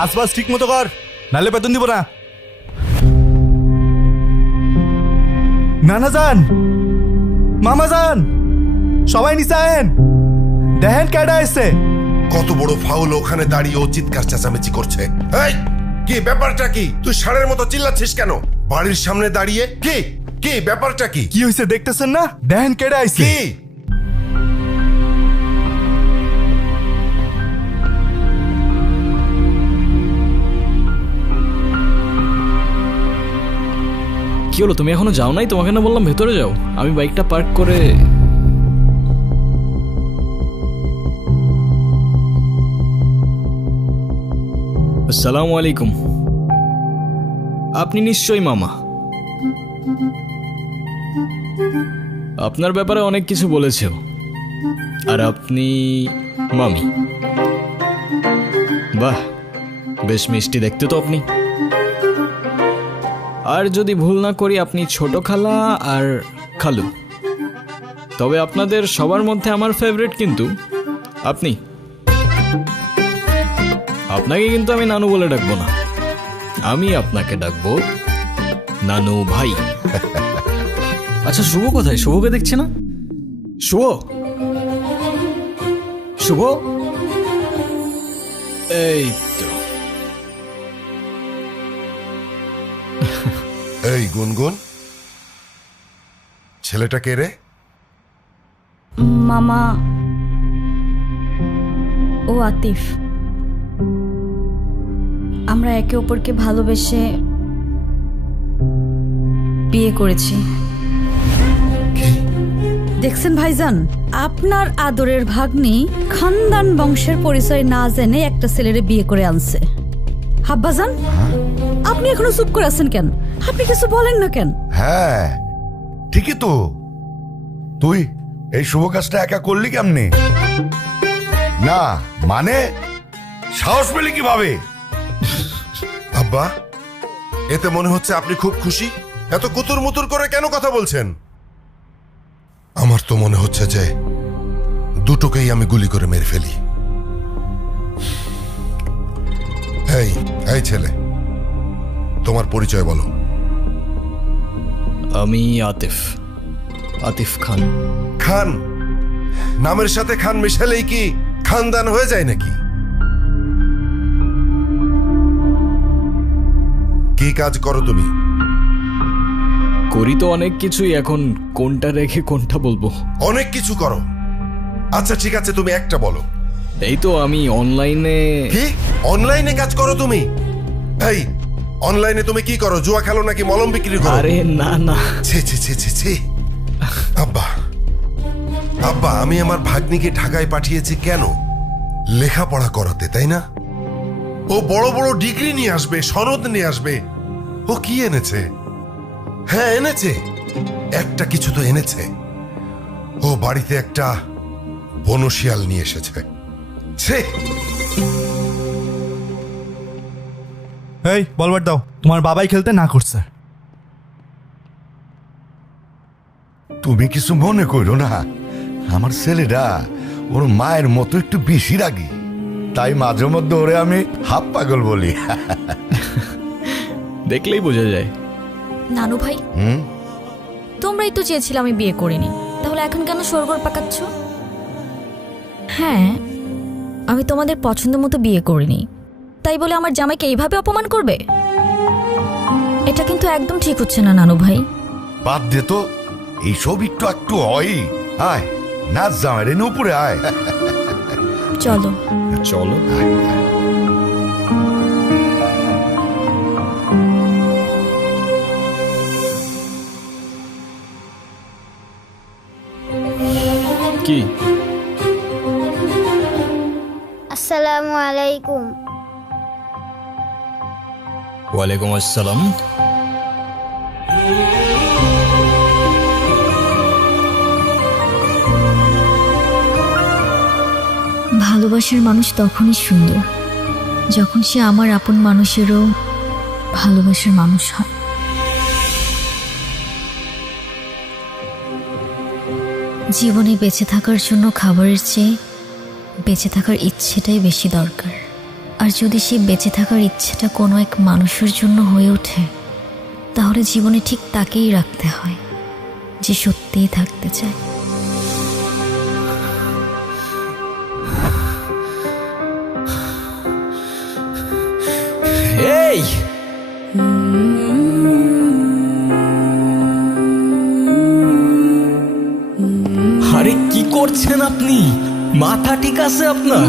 কাজ বাজ ঠিক মতো কর, নাহলে বেতন দিব না। নানা যান, মামা যান, সবাই নিচে আয়েন, দেখেন কেডা এসছে। কত বড় ফাউল, ওখানে দাঁড়িয়ে ও চিৎকার চেঁচামেচি করছে। এই কি ব্যাপারটা কি? তুই ষাঁড়ের মতো চিল্লাচ্ছিস কেন বাড়ির সামনে দাঁড়িয়ে? কি কি ব্যাপারটা কি? কি হয়েছে দেখতেছেন না? দেখেন কেডা আইছে। কি কি হলো, তুমি এখনো যাও নাই? তোমাকে না বললাম ভেতরে যাও, আমি বাইকটা পার্ক করে। আসসালামু আলাইকুম। আপনি নিশ্চয়ই মামা। আপনার ব্যাপারে অনেক কিছু বলেছে ও। আর আপনি মামি। বাহ, বেশ মিষ্টি দেখতে তো আপনি। আর যদি ভুল না করি আপনি ছোট খালা আর খালু। তবে আপনাদের সবার মধ্যে আমার ফেভারিট কিন্তু আপনি। আপনাকে কিন্তু আমি নানু বলে ডাকবো না, আমি আপনাকে ডাকবো নানু ভাই। আচ্ছা, শুভ কোথায়? শুভকে দেখছে না? শুভ, শুভ, এই তো। এই গুনগুন, ছেলেটা কে রে? মামা, ও আতিফ। আমরা একে অপরকে ভালোবেসে বিয়ে করেছি। দেখছেন ভাইজান, আপনার আদরের ভাগ্নি খানদান বংশের পরিচয় না জেনে একটা ছেলেরে বিয়ে করে আনছে। হাব্বাজান, আপনি এখনো চুপ করে আছেন কেন? আপনি কিছু বলেন না কেন? হ্যাঁ ঠিকই তো, তুই এই শুভ কাজটা একা করলি কেমনে? না মানে সাহস পেলি কিভাবে? আব্বা, এতে মনে হচ্ছে আপনি খুব খুশি। এত কুতুর মুতুর করে কেন কথা বলছেন? আমার তো মনে হচ্ছে যে দুটোকেই আমি গুলি করে মেরে ফেলি। এই এই ছেলে, তোমার পরিচয় বলো। আমি আতিফ, আতিফ খান। খান? নামের সাথে খান মিশালেই কি খানদান হয়ে যায় নাকি? কি কাজ করো তুমি? করি তো অনেক কিছুই, এখন কোনটা রেখে কোনটা বলবো? অনেক কিছু করো। আচ্ছা ঠিক আছে, তুমি একটা বলো। এই তো আমি অনলাইনে। কি অনলাইনে কাজ করো তুমি? এই অনলাইনে তুমি কি করো? জুয়া খেলো নাকি মলম বিক্রি করো? আরে না না। ছি ছি ছি ছি ছি। আব্বা, আব্বা, আমি আমার ভাগ্নিকে ঢাকায় পাঠিয়েছি কেন? লেখাপড়া করাতে, তাই না? ও বড় বড় ডিগ্রি নিয়ে আসবে, সনদ নিয়ে আসবে। ও কি এনেছে? হ্যাঁ এনেছে, একটা কিছু তো এনেছে। ও বাড়িতে একটা বনশিয়াল নিয়ে এসেছে। ছে। এই বলবার দাও, তোমার বাবাই খেলতে না করছে। তুমি কিছু মনে করো না, আমার ছেলেটা ওর মায়ের মতো একটু বেশি রাগী, তাই মাঝে মধ্যে ওরে আমি হাফ পাগল বলি। দেখলেই বোঝা যায়। নানু ভাই, তোমরাই তো চেয়েছিলে আমি বিয়ে করিনি, তাহলে এখন কেন সরগর পাকাচ্ছ? হ্যাঁ, আমি তোমাদের পছন্দ মতো বিয়ে করিনি, তাই বলে আমার জামাইকে এইভাবে অপমান করবে? এটা কিন্তু একদম ঠিক হচ্ছে না নানু ভাই। বাদ দে তো, এইসব একটু একটু হয়। আয় নাচ জামাই রে, উপরে আয়। চলো চলো। কি? আসসালামু আলাইকুম। ওয়ালাইকুম আসসালাম। ভালোবাসার মানুষ তখনই সুন্দর যখন সে আমার আপন মানুষেরও ভালোবাসার মানুষ হয়। জীবনে বেঁচে থাকার জন্য খাবারের চেয়ে বেঁচে থাকার ইচ্ছেটাই বেশি দরকার। আর যদি সেই বেঁচে থাকার ইচ্ছেটা কোনো এক মানুষের জন্য হয়ে ওঠে, তাহলে জীবনে ঠিক তাকেই রাখতে হয় যে সত্যিই থাকতে চায়। এই আরে কি করছেন আপনি? মাথা ঠিক আছে আপনার?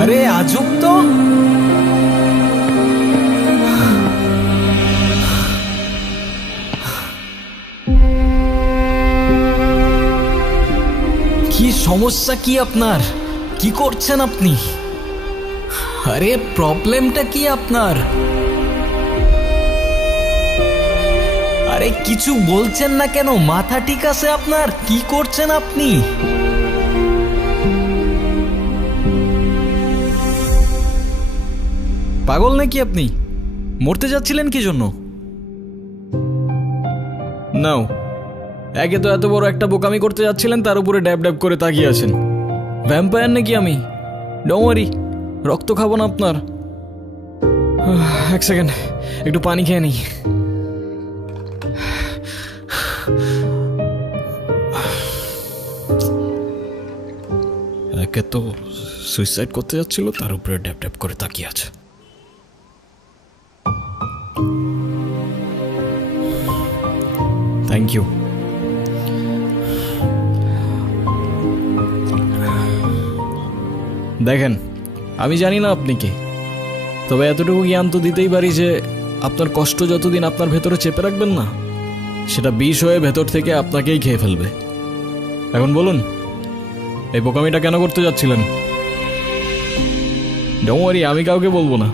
আরে আজব তো। কি সমস্যা কি আপনার? কি করছেন আপনি? আরে প্রবলেমটা কি আপনার? আরে কিছু বলছেন না কেন? মাথা ঠিক আছে আপনার? কি করছেন আপনি? পাগল নাকি আপনি? মরতে যাচ্ছিলেন কি জন্য? নাও, একে তো এত বড় একটা বোকামি করতে যাচ্ছিলেন, তার উপরে ড্যাব ড্যাব করে তাকিয়ে আছেন। ভ্যাম্পায়ার নাকি আমি? ডোন্ট ওয়ারি, রক্ত খাবো না আপনার। এক সেকেন্ড, একটু পানি খেয়ে নিই। একে তো সুইসাইড করতে যাচ্ছিল, তার উপরে ড্যাব ড্যাব করে তাকিয়ে আছে। Thank you. দেখেন, আমি জানি না আপনি কে, তবে এতটুকু জ্ঞান তো দিতেই পারি যে আপনার কষ্ট যতদিন আপনার ভেতরে চেপে রাখবেন না, সেটা বিষ হয়ে ভেতর থেকে আপনাকেই খেয়ে ফেলবে। এখন বলুন, এই বোকামিটা কেন করতে যাচ্ছিলেন? ডোন্ট ওয়ারি, আমি কাউকে বলবো না,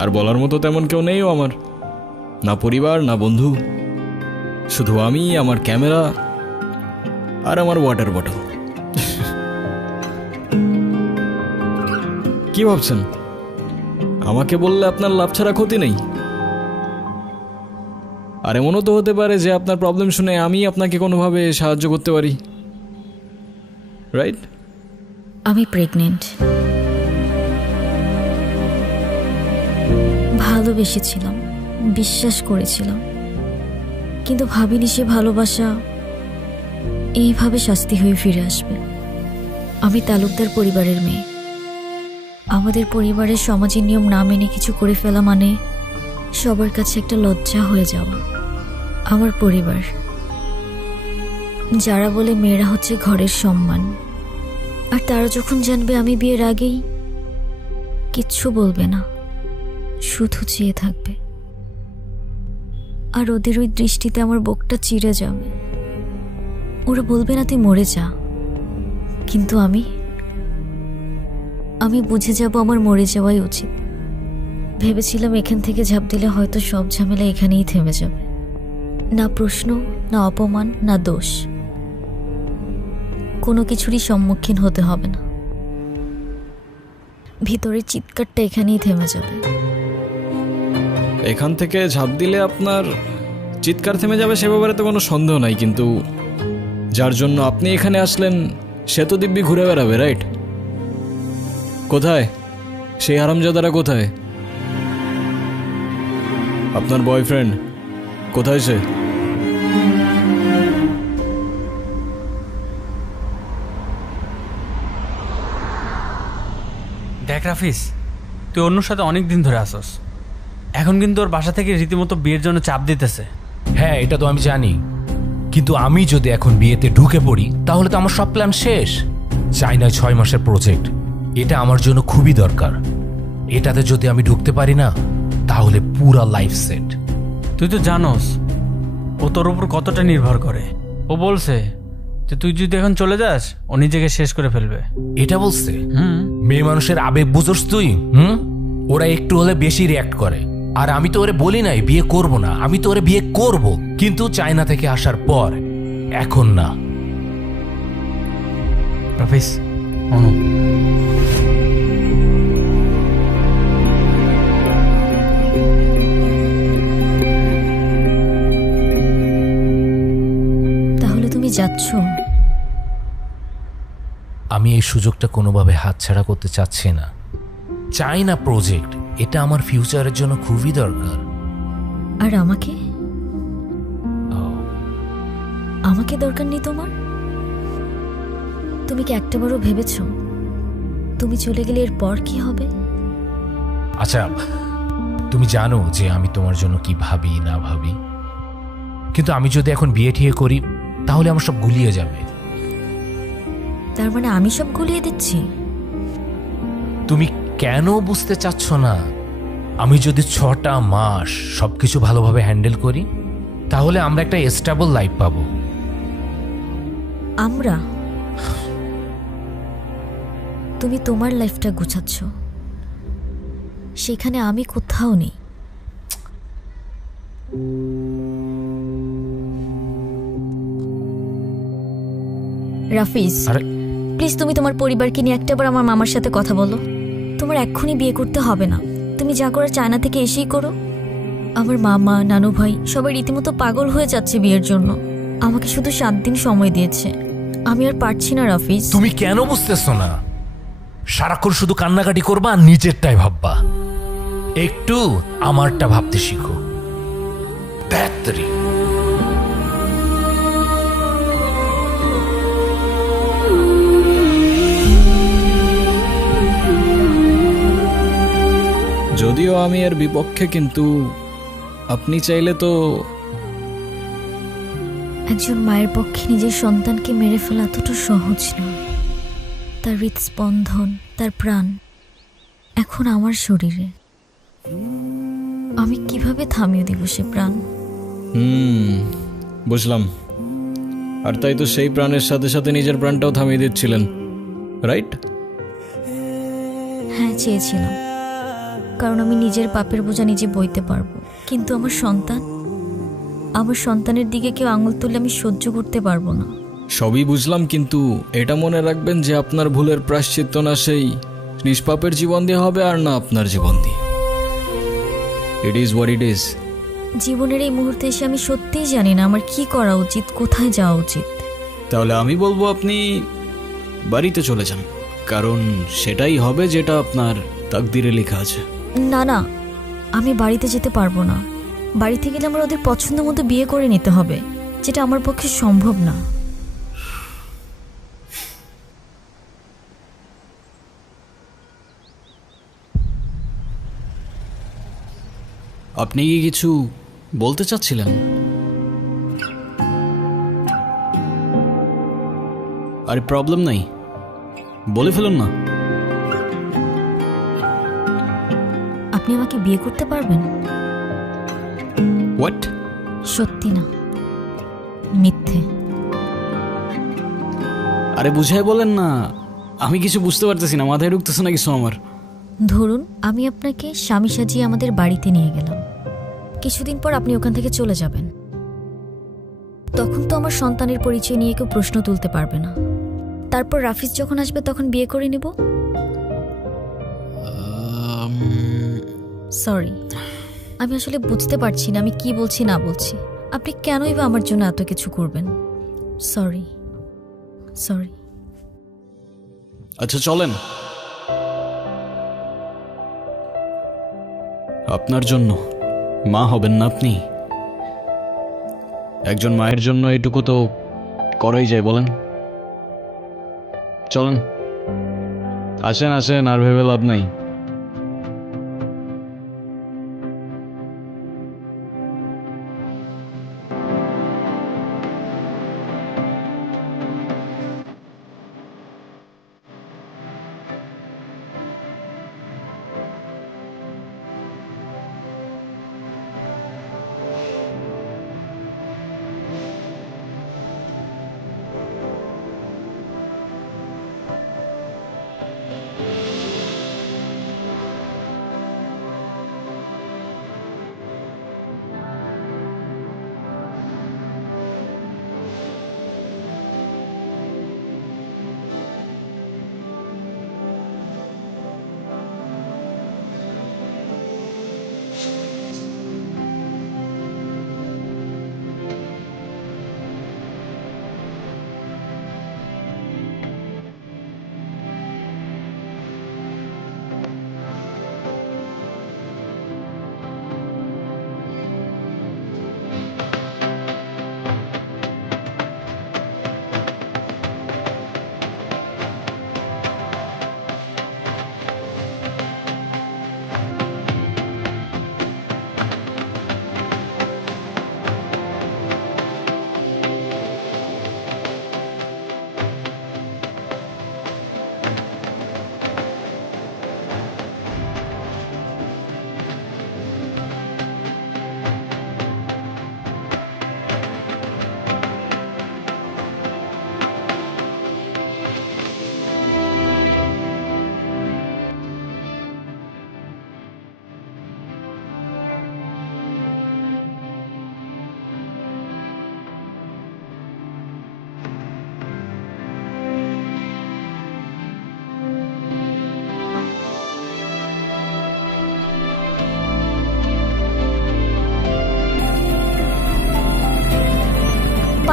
আর বলার মতো তেমন কেউ নেইও আমার, না পরিবার না বন্ধু, শুধু আমি, আমার ক্যামেরা আর আমার ওয়াটার বটল। কি ভাবছেন আমাকে বললে আপনার লাভ ছাড়া ক্ষতি নেই? আর এমনও তো হতে পারে যে আপনার প্রবলেম শুনে আমি আপনাকে কোনোভাবে সাহায্য করতে পারি, রাইট? আমি প্রেগনেন্ট। ভালোবেসেছিলাম, বিশ্বাস করেছিলাম, কিন্তু ভাবিনি সে ভালোবাসা এইভাবে শাস্তি হয়ে ফিরে আসবে। আমি তালুকদার পরিবারের মেয়ে। আমাদের পরিবারের সমাজের নিয়ম না মেনে কিছু করে ফেলা মানে সবার কাছে একটা লজ্জা হয়ে যাওয়া। আমার পরিবার, যারা বলে মেয়েরা হচ্ছে ঘরের সম্মান, আর তারা যখন জানবে আমি বিয়ের আগেই, কিচ্ছু বলবে না, শুধু চেয়ে থাকবে। আর ওদের ওই দৃষ্টিতে আমার বুকটা চিড়ে যাবে। ওরা বলবে না তুই মরে যা, কিন্তু আমি বুঝে যাব আমার মরে যাওয়াই উচিত। ভেবেছিলাম এখান থেকে ঝাঁপ দিলে হয়তো সব ঝামেলা এখানেই থেমে যাবে, না প্রশ্ন, না অপমান, না দোষ, কোনো কিছুরই সম্মুখীন হতে হবে না। ভিতরের চিৎকারটা এখানেই থেমে যাবে। এখান থেকে ঝাঁপ দিলে আপনার চিৎকার থেমে যাবে সে ব্যাপারে তো কোনো সন্দেহ নাই, কিন্তু যার জন্য আপনি এখানে আসলেন সে তো দিব্যি ঘুরে বেড়াবে, রাইট? কোথায় সেই হারামজাদারা? কোথায় আপনার বয়ফ্রেন্ড? কোথায় সে? দেখ রাফিস, তুই অন্যর সাথে অনেক দিন ধরে আসস, এখন কিন্তু ওর বাসা থেকে রীতিমতো বিয়ের জন্য চাপ দিতেছে। হ্যাঁ, এটা তো আমি জানি, কিন্তু আমি যদি এখন বিয়েতে ঢুকে পড়ি তাহলে তো আমার সব প্ল্যান শেষ। চাইনায় 6 মাসের প্রজেক্ট, এটা আমার জন্য খুবই দরকার। এটাতে যদি আমি ঢুকতে পারি না তাহলে পুরা লাইফ সেট। তুই তো জানোস ও তোর উপর কতটা নির্ভর করে। ও বলছে যে তুই যদি এখন চলে যাস ও নিজেকে শেষ করে ফেলবে। এটা বলছে? হুম। মেয়ে মানুষের আবেগ বুঝোস তুই? ওরা একটু হলে বেশি রিয়াক্ট করে। আর আমি তো ওরে বলি নাই বিয়ে করব না, আমি তো ওরে বিয়ে করব, কিন্তু চায়না থেকে আসার পর, এখন না। রাফিস, অনু, তাহলে যাচ্ছ? আমি এই সুযোগটা কোনোভাবে হাতছাড়া করতে চাচ্ছি না। চাই না প্রজেক্ট, এটা আমার ফিউচারের জন্য খুবই দরকার। আর আমাকে? আমাকে দরকার নেই তোমার? তুমি কি একটাবারও ভেবেছ তুমি চলে গেলে এরপর কি হবে? আচ্ছা, তুমি জানো যে আমি তোমার জন্য কি ভাবি না ভাবি, কিন্তু আমি যদি এখন বিয়ে ঠিয়ে করি তাহলে আমার সব গুলিয়ে যাবে। তার মানে আমি সব গুলিয়ে দিচ্ছি? তুমি কেন বুঝতে চাচ্ছ না? আমি যদি 6টা মাস সবকিছু ভালোভাবে হ্যান্ডেল করি তাহলে আমরা একটা স্টেবল লাইফ পাবো। আমরা? তুমি তোমার লাইফটা গুছাচ্ছ, সেখানে আমি কোথাও নেই। রাফিজ, আরে প্লিজ তুমি তোমার পরিবারকে নিয়ে একটাবার আমার মামার সাথে কথা বলো। তোমার এক্ষুনি বিয়ে করতে হবে না, তুমি যা করার চায়না থেকে এসেই করো। আমার মামা, নানু ভাই সবাই রীতিমতো পাগল হয়ে যাচ্ছে বিয়ের জন্য। আমাকে শুধু 7 দিন সময় দিয়েছে, আমি আর পারছি না রাফিজ। তুমি কেন বুঝতেছো না? সারাক্ষণ শুধু কান্নাকাটি করবা আর নিজেরটাই ভাববা। একটু আমারটা ভাবতে শিখো। ব্যাটারি যদিও আমি এর বিপক্ষে, কিন্তু আপনি চাইলে তো। একজন মায়ের পক্ষে নিজের সন্তানকে মেরে ফেলা এতটা সহজ নয়। তার হৃদস্পন্দন, তার প্রাণ এখন আমার শরীরে। আমি কিভাবে থামিয়ে দিব সে প্রাণ? বুঝলাম। আর তাই তো সেই প্রাণের সাথে সাথে নিজের প্রাণটাও থামিয়ে দিচ্ছিলেন, রাইট? হ্যাঁ, চেয়েছিলাম, কারণ আমি নিজের পাপের বোঝা নিজে বইতে পারবো। কিন্তু আমার সন্তানের দিকে কেউ আঙুল তুললে আমি সহ্য করতে পারবো না। সবই বুঝলাম, কিন্তু এটা মনে রাখবেন যে আপনার ভুলের প্রায়শ্চিত্ত না সেই নিষ্পাপের জীবন দিয়ে হবে, আর না আপনার জীবন দিয়ে। It is what it is. জীবনের এই মুহূর্তে এসে আমি সত্যিই জানি না আমার কি করা উচিত, কোথায় যাওয়া উচিত। তাহলে আমি বলবো আপনি বাড়িতে চলে যান, কারণ সেটাই হবে যেটা আপনার তাকদিরে লেখা আছে। না না, আমি বাড়িতে যেতে পারবো না। বাড়িতে গেলে আমার ওদের পছন্দ মতো বিয়ে করে নিতে হবে, যেটা আমার পক্ষে সম্ভব না। আপনি কি কিছু বলতে চাচ্ছিলেন? আরে প্রবলেম নাই, বলে ফেলুন না। আপনি আমাকে বিয়ে করতে পারবেন? হোয়াট? সত্যি না, মিথ্যে। আরে বুঝাই বলেন না, আমি কিছু বুঝতে পারতেছি না, মাথায় ঢুকতেছে না কিছু আমার। ধরুন আমি আপনাকে স্বামী সাজিয়ে আমাদের বাড়িতে নিয়ে গেলাম, কিছুদিন পর আপনি ওখান থেকে চলে যাবেন। তখন তো আমার সন্তানের পরিচয় নিয়ে কেউ প্রশ্ন তুলতে পারবে না। তারপর রাফিজ যখন আসবে তখন বিয়ে করে নিব। সরি, আমি আসলে বুঝতে পারছি না আমি কি বলছি না বলছি। আপনি কেনই বা আমার জন্য এত কিছু করবেন? সরি। আচ্ছা চলেন। আপনার জন্য মা হবেন না আপনি? একজন মায়ের জন্য এটুকু তো করাই যায়, বলেন? চলেন, আসেন আসেন, আর ভেবে লাভ নাই।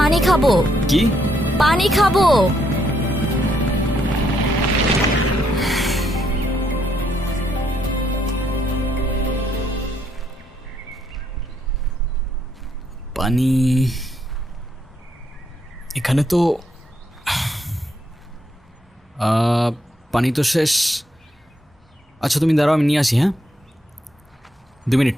পানি খাবো, কি? পানি খাবো। পানি এখানে তো পানি তো শেষ। আচ্ছা তুমি দাঁড়াও, আমি নিয়ে আসি। হ্যাঁ, 2 মিনিট।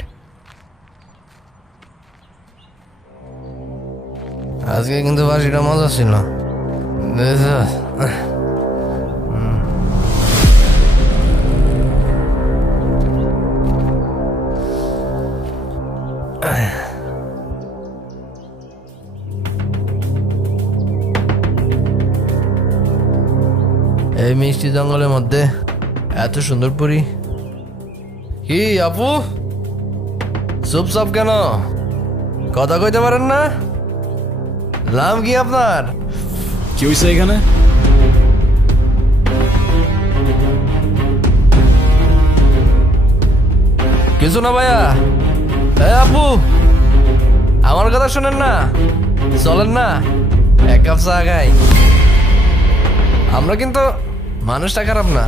আজকে কিন্তু বাসিটা মজা ছিল। এই মিষ্টি জঙ্গলের মধ্যে এত সুন্দর পরি। কি আপু, চুপচাপ কেন? কথা কইতে পারেন না? নাম কি আপনার? কি হয়েছে এখানে? কিছু না ভাইয়া। এই আপু, আমার কথা শোনেন না? চলেন না এক কাপ চা খাই। আমরা কিন্তু মানুষটা খারাপ না।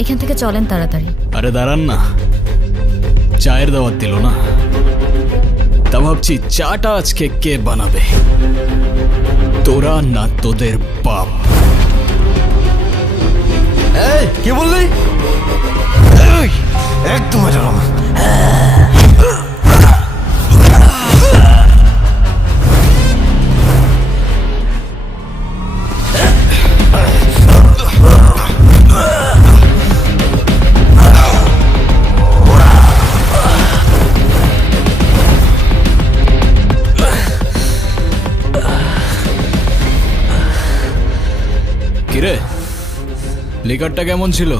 এখান থেকে চলেন তাড়াতাড়ি। আরে দাঁড়ান না, চায়ের দাওয়াত দিল না, তা ভাবছি চাটা আজকে কে বানাবে, তোরা না তোদের বাপ? এই কি বললি? একদম এরকম। কিরে, লিকারটা কেমন ছিল?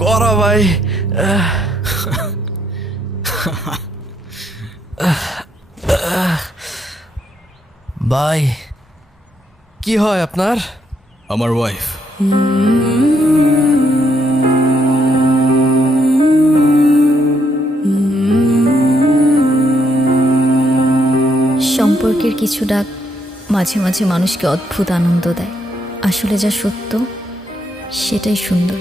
করো ভাই। ভাই কি হয় আপনার? আমার ওয়াইফ। সম্পর্কের কিছু ডাক মাঝে মাঝে মানুষকে অদ্ভুত আনন্দ দেয়। আসলে যা সত্য সেটাই সুন্দর।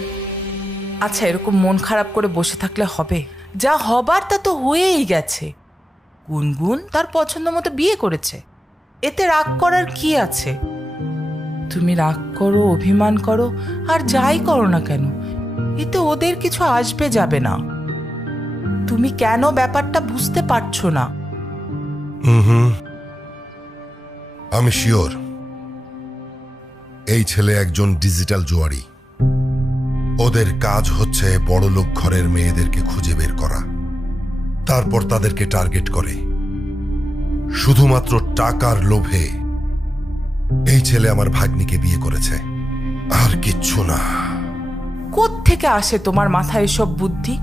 আচ্ছা, এরকম মন খারাপ করে বসে থাকলে হবে? যা হবার তা তো হয়েই গেছে। গুনগুন তার পছন্দ মতো বিয়ে করেছে, এতে রাগ করার কি আছে? তুমি রাগ করো, অভিমান করো, আর যাই করো না কেন, এতে ওদের কিছু আসবে যাবে না। তুমি কেন ব্যাপারটা বুঝতে পারছো না? আমি শিওর এই ছেলে একজন ডিজিটাল জুয়ারি। ওদের কাজ হচ্ছে বড়লোক ঘরের মেয়েদেরকে খুঁজে বের করা, তারপর তাদেরকে টার্গেট করে। শুধুমাত্র টাকার লোভে এই ছেলে আমার ভাগ্নিকে বিয়ে করেছে, আর কিচ্ছু না। কোত্থেকে আসে তোমার মাথায় এসব বুদ্ধি?